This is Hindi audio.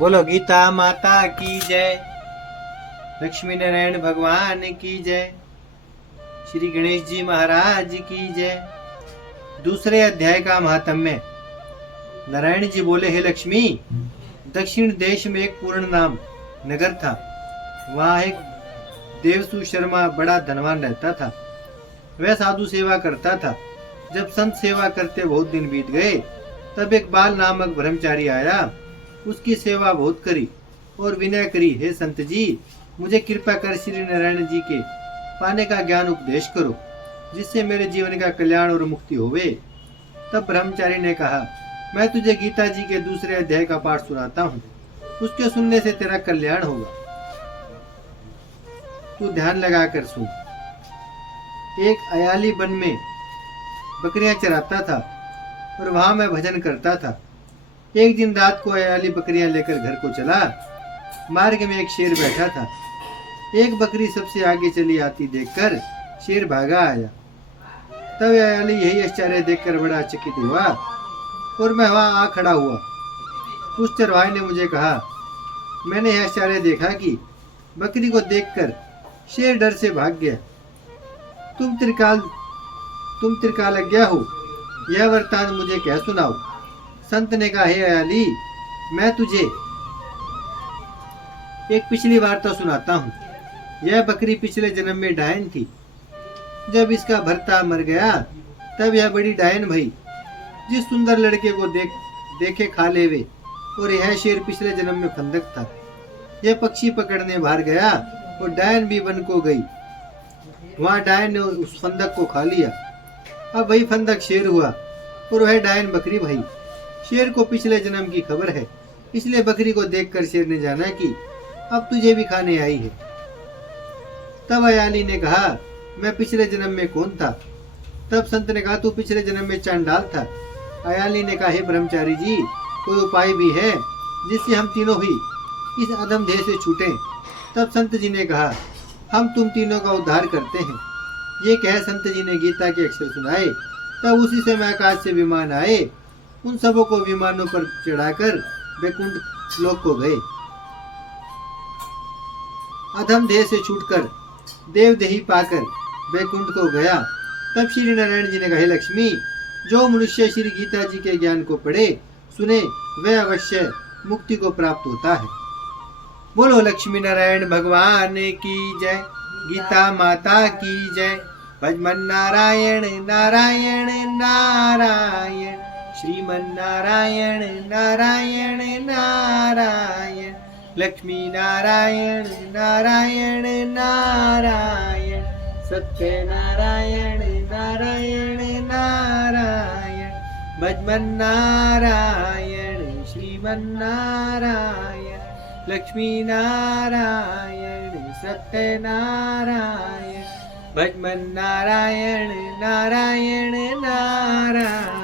बोलो गीता माता की जय। लक्ष्मी नारायण भगवान की जय। श्री गणेश जी महाराज की जय। दूसरे अध्याय का महात्म्य। नारायण जी बोले, हे लक्ष्मी, दक्षिण देश में एक पूर्ण नाम नगर था। वहाँ एक देवसु शर्मा बड़ा धनवान रहता था। वह साधु सेवा करता था। जब संत सेवा करते बहुत दिन बीत गए, तब एक बाल नामक ब्रह्मचारी आया। उसकी सेवा बहुत करी और विनय करी, हे संत जी, मुझे कृपा कर श्री नारायण जी के पाने का ज्ञान उपदेश करो, जिससे मेरे जीवन का कल्याण और मुक्ति होवे। तब ब्रह्मचारी ने कहा, मैं तुझे गीता जी के दूसरे अध्याय का पाठ सुनाता हूँ। उसके सुनने से तेरा कल्याण होगा। तू ध्यान लगाकर सुन। एक अयाली वन में बकरियां चराता था और वहां मैं भजन करता था। एक दिन रात को अयाली बकरियां लेकर घर को चला। मार्ग में एक शेर बैठा था। एक बकरी सबसे आगे चली आती देखकर शेर भागा आया। तब अयाली यही आश्चर्य देखकर बड़ा चकित हुआ और मैं वहां आ खड़ा हुआ। उस चरवाहे ने मुझे कहा, मैंने यह आश्चर्य देखा कि बकरी को देखकर शेर डर से भाग गया। तुम त्रिकालज्ञ हो, यह वृत्तांत मुझे क्या सुनाओ। संत ने कहा, हे अयाली, मैं तुझे एक पिछली वार्ता सुनाता हूँ। यह बकरी पिछले जन्म में डायन थी। जब इसका भर्ता मर गया, तब यह बड़ी डायन भई। जिस सुंदर लड़के को देखे खा लेवे। और यह शेर पिछले जन्म में फंदक था। यह पक्षी पकड़ने बाहर गया और डायन भी वन को गई। वहां डायन ने उस फंदक को खा लिया। अब वही फंदक शेर हुआ और वह डायन बकरी भई। शेर को पिछले जन्म की खबर है, इसलिए बकरी को देखकर शेर ने जाना कि अब तुझे भी खाने आई है। तब अयाली ने कहा, मैं पिछले जन्म में कौन था। तब संत ने कहा, तू पिछले जन्म में चांडाल था। अयाली ने कहा, हे ब्रह्मचारी जी, कोई उपाय भी है जिससे हम तीनों भी इस अधम देह से छूटे। तब संत जी ने कहा, हम तुम तीनों का उद्धार करते हैं। ये कह संत जी ने गीता के अक्षर सुनाए। तब उसी समय आकाश से विमान आए। उन सबों को विमानों पर चढ़ाकर वैकुंठ लोक को गए। अधम देह से छूटकर देवदेही पाकर वैकुंठ को गया। तब श्री नारायण जी ने कहा, लक्ष्मी, जो मनुष्य श्री गीता जी के ज्ञान को पढ़े सुने, वह अवश्य मुक्ति को प्राप्त होता है। बोलो लक्ष्मी नारायण भगवान की जय। गीता माता की जय। भजमन नारायण नारायण नारायण, श्रीमन नारायण नारायण नारायण, लक्ष्मी नारायण नारायण नारायण, सत्य नारायण नारायण नारायण, भजमन नारायण श्रीमन नारायण, लक्ष्मी नारायण सत्य नारायण, भजमन नारायण नारायण नारायण।